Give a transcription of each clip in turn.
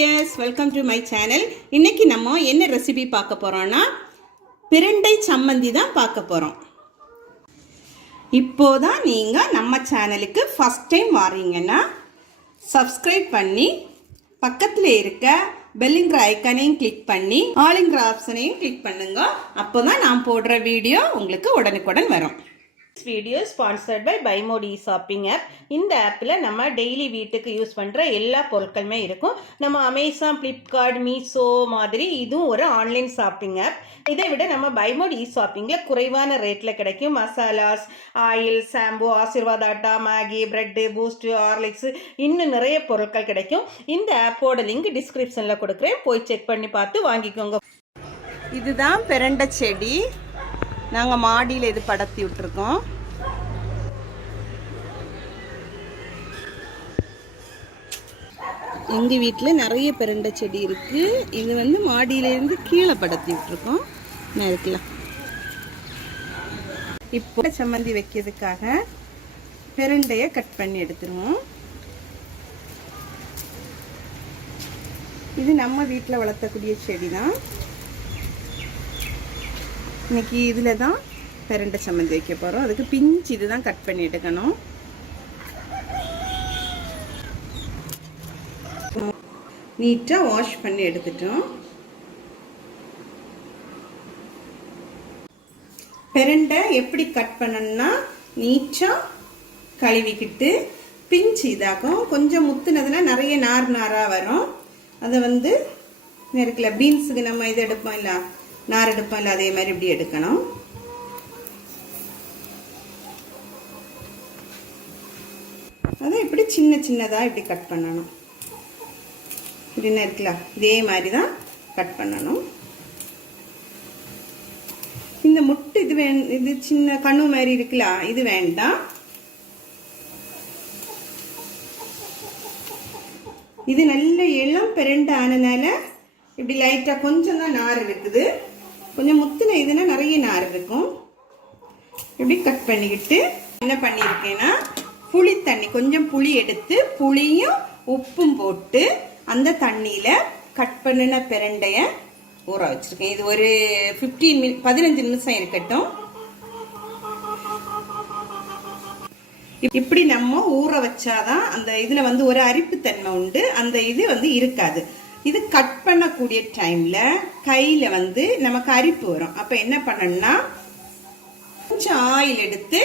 Yes, welcome to my channel. இன்னைக்கு நம்ம என்ன ரெசிபி பார்க்க போறோம்னா பிரண்டை சம்மந்தி தான் பார்க்க போறோம். இப்போதான் நீங்க நம்ம சேனலுக்கு ஃபர்ஸ்ட் டைம் வாரீங்கன்னா subscribe பண்ணி பக்கத்துல இருக்க பெல்லிங்கிற ஐகானையும் கிளிக் பண்ணி ஆல்ங்கிற ஆப்ஷனையும் கிளிக் பண்ணுங்க. அப்போதான் நான் போடுற வீடியோ உங்களுக்கு உடனுக்குடன் வரும். This video is sponsored by BuyMode e-shopping app. இந்த ஆப்பில் நம்ம டெய்லி வீட்டுக்கு யூஸ் பண்ணுற எல்லா பொருட்களுமே இருக்கும். நம்ம அமேசான், ஃப்ளிப்கார்ட், மீஷோ மாதிரி இதுவும் ஒரு ஆன்லைன் ஷாப்பிங் ஆப். இதை விட நம்ம BuyMode e-shoppingல குறைவான ரேட்டில் கிடைக்கும். Masalas, oil, shampoo, Aashirvaad atta, Maggi, bread, Boost, Horlicks இன்னும் நிறைய பொருட்கள் கிடைக்கும். இந்த ஆப்போட லிங்க் டிஸ்கிரிப்ஷனில் கொடுக்குறேன், போய் செக் பண்ணி பார்த்து வாங்கிக்கோங்க. இதுதான் பிரண்டை செடி. நாங்கள் மாடியில் இது படத்தி விட்டுருக்கோம். எங்கள் வீட்டில் நிறைய பிரண்டை செடி இருக்குது. இது வந்து மாடியிலேருந்து கீழே படத்தி விட்டுருக்கோம். நான் இருக்கலாம். இப்போ சம்மந்தி வைக்கிறதுக்காக பிரண்டையை கட் பண்ணி எடுத்துருவோம். இது நம்ம வீட்டில் வளர்த்தக்கூடிய செடி தான். இன்னைக்கு இதில் தான் பிரண்டை சம்மந்தி வைக்க போகிறோம். அதுக்கு பிஞ்சு இது தான் கட் பண்ணி எடுக்கணும். நீட்டாக வாஷ் பண்ணி எடுத்துட்டோம். பிரண்டை எப்படி கட் பண்ணணும்னா நீட்டாக கழுவிக்கிட்டு பிஞ்சு இதாகும். கொஞ்சம் முத்துனதுன்னா நிறைய நார் நாராக வரும். அதை வந்து நெருக்கல பீன்ஸுக்கு நம்ம இது எடுப்போம் இல்லை, நார் எடுப்போம் இல்லை, அதே மாதிரி இப்படி எடுக்கணும். அதை இப்படி சின்ன சின்னதாக இப்படி கட் பண்ணணும். இப்படின்னா இருக்குல்ல, இதே மாதிரி தான் கட் பண்ணணும். இந்த முட்டை இது இது சின்ன கண்ணு மாதிரி இருக்குல்ல, இது வேண்டாம். இது நல்ல இளம் பிரண்டை ஆனனால இப்படி லைட்டாக கொஞ்சம் தான் நார் இருக்குது. கொஞ்சம் முத்துன இதுனா நிறைய நார் இருக்கும். இப்படி கட் பண்ணிக்கிட்டு என்ன பண்ணியிருக்கேன்னா புளி தண்ணி, கொஞ்சம் புளி எடுத்து புளியும் உப்பும் போட்டு அந்த தண்ணியில் கட் பண்ணின பிரண்டைய ஊற வச்சுருக்கேன். இது ஒரு 15 நிமிஷம் இருக்கட்டும். இப்படி நம்ம ஊற வச்சாதான் அந்த இதில் வந்து ஒரு அரிப்புத்தன்மை உண்டு, அந்த இது வந்து இருக்காது. இது கட் பண்ணக்கூடிய டைம்ல கையில வந்து நமக்கு அரிப்பு வரும். அப்ப என்ன பண்ணணும்னா கொஞ்சம் ஆயில் எடுத்து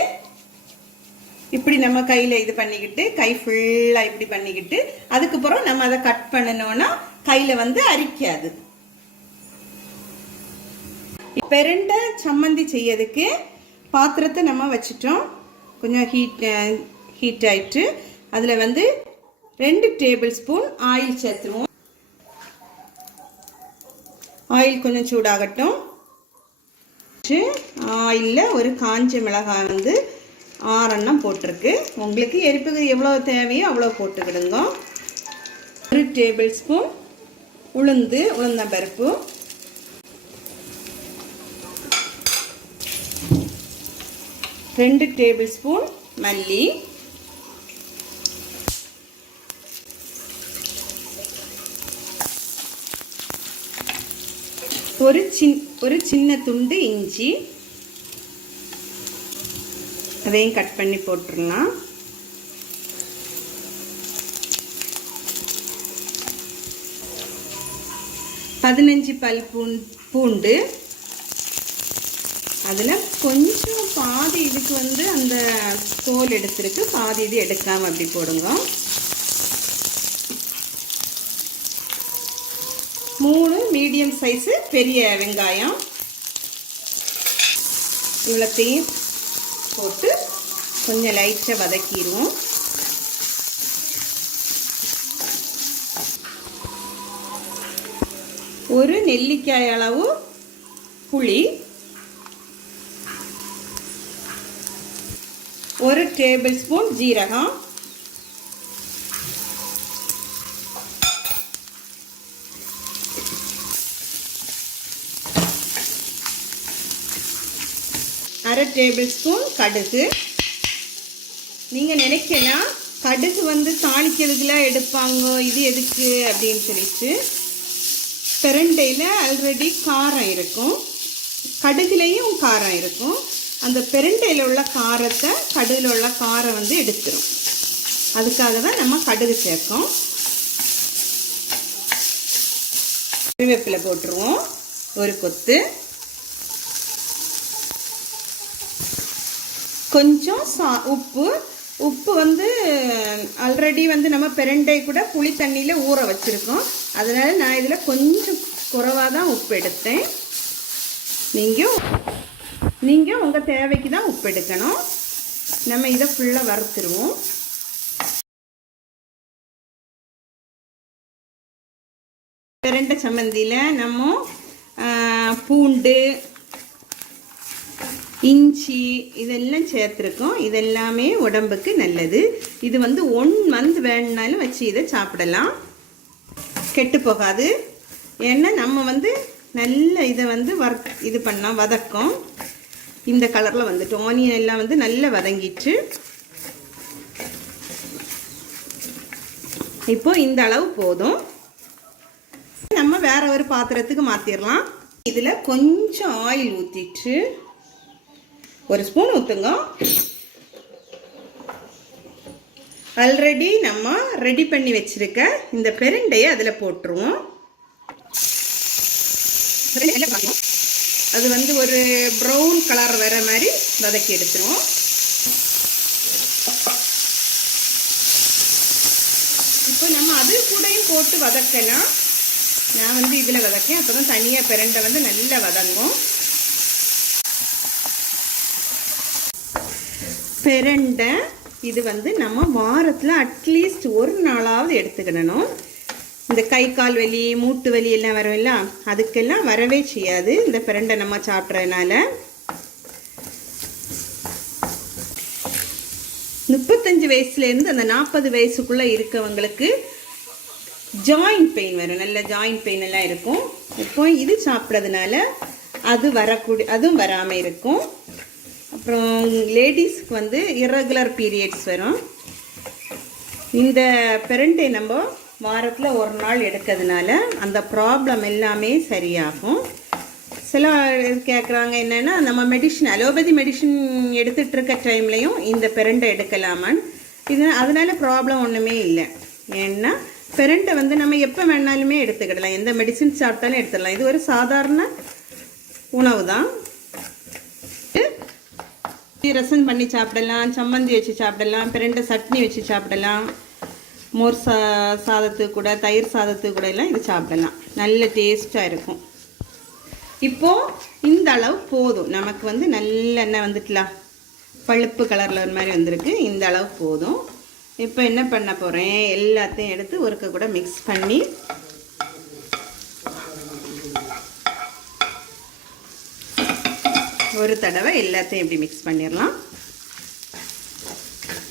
இப்படி நம்ம கையில இது பண்ணிக்கிட்டு கை ஃபுல்லா இப்படி பண்ணிக்கிட்டு அதுக்கப்புறம் நம்ம அதை கட் பண்ணணும்னா கையில வந்து அரிக்காது. பிரண்டை சம்மந்தி செய்யறதுக்கு பாத்திரத்தை நம்ம வச்சுட்டோம். கொஞ்சம் ஹீட் ஆயிட்டு அதுல வந்து 2 டேபிள் ஸ்பூன் ஆயில் சேர்த்துருவோம். ஆயில் கொஞ்சம் சூடாகட்டும். ஆயிலில் ஒரு காஞ்ச மிளகாய் வந்து 6 எண்ணம் போட்டிருக்கு. உங்களுக்கு எரிப்புக்கு எவ்வளோ தேவையோ அவ்வளோ போட்டுக்கிடுங்க. 1 டேபிள் ஸ்பூன் உளுந்தம்பருப்பு, 2 டேபிள் ஸ்பூன் மல்லி, ஒரு சின்ன துண்டு இஞ்சி, அதையும் கட் பண்ணி போட்டுடலாம். பதினஞ்சு பல் பூண்டு, அதில் கொஞ்சம் பாதி இதுக்கு வந்து அந்த தோல் எடுத்துருக்கு, பாதி இது எடுக்காம அப்படி போடுங்க. 3 மீடியம் சைஸு பெரிய வெங்காயம், இவ்வளோத்தையும் போட்டு கொஞ்சம் லைட்டாக வதக்கிடுவோம். ஒரு நெல்லிக்காய் அளவு புளி, 1 டேபிள் ஸ்பூன் ஜீரகம், அரை டேபிள் ஸ்பூன் கடுகு. நீங்கள் நினைக்கலாம் கடுகு வந்து தாளிக்கிறதுக்குலாம் எடுப்பாங்க, இது எதுக்கு அப்படின்னு சொல்லிட்டு. பிரண்டையில் ஆல்ரெடி காரம் இருக்கும், கடுகுலேயும் காரம் இருக்கும். அந்த பிரண்டையில் உள்ள காரத்தை கடுகில் உள்ள காரம் வந்து எடுத்துரும். அதுக்காக தான் நம்ம கடுகு சேர்க்கோம். கருவேப்பிலை போட்டுருவோம் ஒரு கொத்து. கொஞ்சம் உப்பு வந்து ஆல்ரெடி வந்து நம்ம பிரண்டை கூட புளி தண்ணியில் ஊற வச்சுருக்கோம். அதனால் நான் இதில் கொஞ்சம் குறைவாக தான் உப்பு எடுத்தேன். நீங்கள் உங்கள் தேவைக்கு தான் உப்பு எடுக்கணும். நம்ம இதை ஃபுல்லாக வறுத்துருவோம். பிரண்டை சம்மந்தியில் நம்ம பூண்டு, இஞ்சி இதெல்லாம் சேர்த்துருக்கோம். இதெல்லாமே உடம்புக்கு நல்லது. இது வந்து 1 மந்த் வேணுனாலும் வச்சு இதை சாப்பிடலாம், கெட்டு போகாது. ஏன்னா நம்ம வந்து நல்ல இதை வந்து இது பண்ணால் வதக்கும். இந்த கலரில் வந்துட்டு ஆனியன் எல்லாம் வந்து நல்லா வதங்கிட்டு இப்போ இந்த அளவு போதும். நம்ம வேற ஒரு பாத்திரத்துக்கு மாற்றிடலாம். இதில் கொஞ்சம் ஆயில் ஊற்றிட்டு 1 ஸ்பூன் ஊற்றுங்க. ஆல்ரெடி நம்ம ரெடி பண்ணி வச்சிருக்க இந்த பிரண்டையை அதில் போட்டுருவோம். அது வந்து ஒரு ப்ரௌன் கலர் வர மாதிரி வதக்கி எடுத்துருவோம். இப்போ நம்ம அது கூடயும் போட்டு வதக்கலாம். நான் வந்து இதில் வதக்கேன், அப்போ தான் தனியாக பிரண்டை வந்து நல்லா வதங்கும். பிரண்டை இது வந்து நம்ம வாரத்தில் அட்லீஸ்ட் 1 நாளாவது எடுத்துக்கிடணும். இந்த கை கால் வலி, மூட்டு வலி எல்லாம் வரும்ல, அதுக்கெல்லாம் வரவே செய்யாது இந்த பிரண்டை நம்ம சாப்பிட்றதுனால. 35 வயசுலேருந்து அந்த 40 வயசுக்குள்ளே இருக்கவங்களுக்கு ஜாயிண்ட் பெயின் வரும், நல்ல ஜாயிண்ட் பெயின் எல்லாம் இருக்கும். இப்போ இது சாப்பிட்றதுனால அதுவும் வராமல் இருக்கும். அப்புறம் லேடிஸ்க்கு வந்து இரகுலர் பீரியட்ஸ் வரும். இந்த பிரண்டை நம்ம வாரத்தில் 1 நாள் எடுக்கிறதுனால அந்த ப்ராப்ளம் எல்லாமே சரியாகும். சில கேட்குறாங்க என்னென்னா, நம்ம மெடிஷன் அலோபதி மெடிஷன் எடுத்துகிட்டு இருக்க டைம்லையும் இந்த பிரண்டை எடுக்கலாமான்னு. அதனால ப்ராப்ளம் ஒன்றுமே இல்லை. ஏன்னா பிரண்டை வந்து நம்ம எப்போ வேணாலுமே எடுத்துக்கிடலாம், எந்த மெடிசின் சாப்பிட்டாலும் எடுத்துடலாம். இது ஒரு சாதாரண உணவு தான். ரசம் பண்ணி சாப்பிடலாம், சம்மந்தி வச்சு சாப்பிடலாம், பிரண்டை சட்னி வச்சு சாப்பிடலாம், மோர் சாதத்துக்கு கூட, தயிர் சாதத்துக்கு கூட எல்லாம் இது சாப்பிடலாம். நல்ல டேஸ்ட்டாக இருக்கும். இப்போது இந்த அளவு போதும். நமக்கு வந்து நல்லெண்ணெய் வந்துட்டலாம், பழுப்பு கலரில் ஒரு மாதிரி வந்திருக்கு. இந்த அளவு போதும். இப்போ என்ன பண்ண போகிறேன், எல்லாத்தையும் எடுத்து ஒருக்க கூட மிக்ஸ் பண்ணி ஒரு தடவை எல்லாத்தையும் இப்படி மிக்ஸ் பண்ணிடலாம்.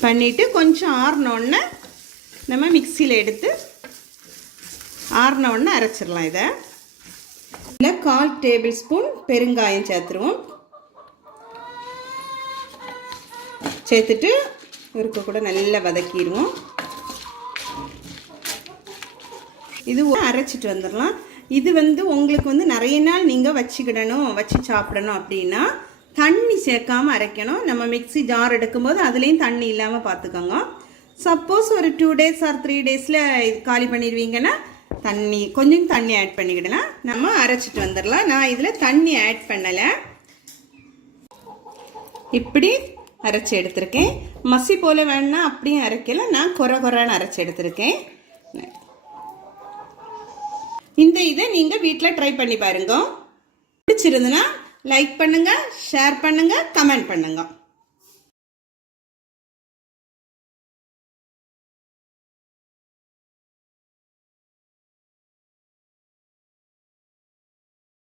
பண்ணிவிட்டு கொஞ்சம் ஆறினோடனே நம்ம மிக்சியில் எடுத்து ஆறினோடனே அரைச்சிடலாம். இதை இல்லை 1/4 டேபிள் ஸ்பூன் பெருங்காயம் சேர்த்துருவோம். சேர்த்துட்டு ஒருக்க கூட நல்லா வதக்கிடுவோம். இது அரைச்சிட்டு வந்துடலாம். இது வந்து உங்களுக்கு வந்து நிறைய நாள் நீங்கள் வச்சு சாப்பிடணும் அப்படின்னா தண்ணி சேர்க்காமல் அரைக்கணும். நம்ம மிக்ஸி ஜார் எடுக்கும்போது அதுலேயும் தண்ணி இல்லாமல் பார்த்துக்கோங்க. சப்போஸ் ஒரு 2 days or 3 daysல காலி பண்ணிடுவீங்கன்னா கொஞ்சம் தண்ணி ஆட் பண்ணிக்கிடலாம். நம்ம அரைச்சிட்டு வந்துடலாம். நான் இதில் தண்ணி ஆட் பண்ணலை, இப்படி அரைச்சி எடுத்திருக்கேன். மசி போல் வேணுன்னா அப்படியும் அரைக்கல, நான் குறைன்னு அரைச்சி எடுத்திருக்கேன். இந்த இதை நீங்கள் வீட்டில் ட்ரை பண்ணி பாருங்க. பிடிச்சிருந்துன்னா லைக் பண்ணுங்கள், ஷேர் பண்ணுங்கள், கமெண்ட் பண்ணுங்கள்.